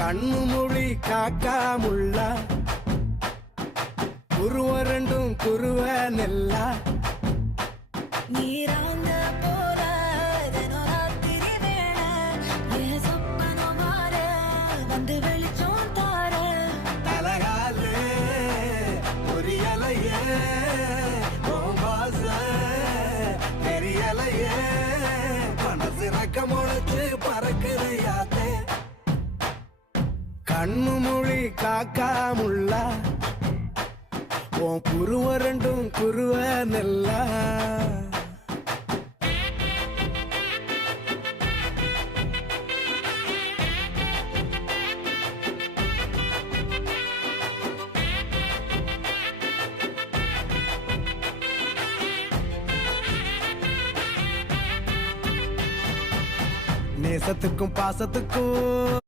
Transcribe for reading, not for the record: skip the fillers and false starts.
கண்ணு மொழி காக்காமுள்ள குருவ ரெண்டும் குருவ நெல்லா நீராங்க போல தினராத்திரி வேளை என் சொப்பனம் மாற வந்து வெளிச்சம் தார தலகாலே பொரியலையே ஓம்பாச தெரியலையே மனசு ரக்க முளைச்சு பறக்குறையாத்தே கண்ணு மொழி காக்காமுள்ள உன் குருவ ரெண்டும் குருவ நெல்லா நேசத்துக்கும் பாசத்துக்கும்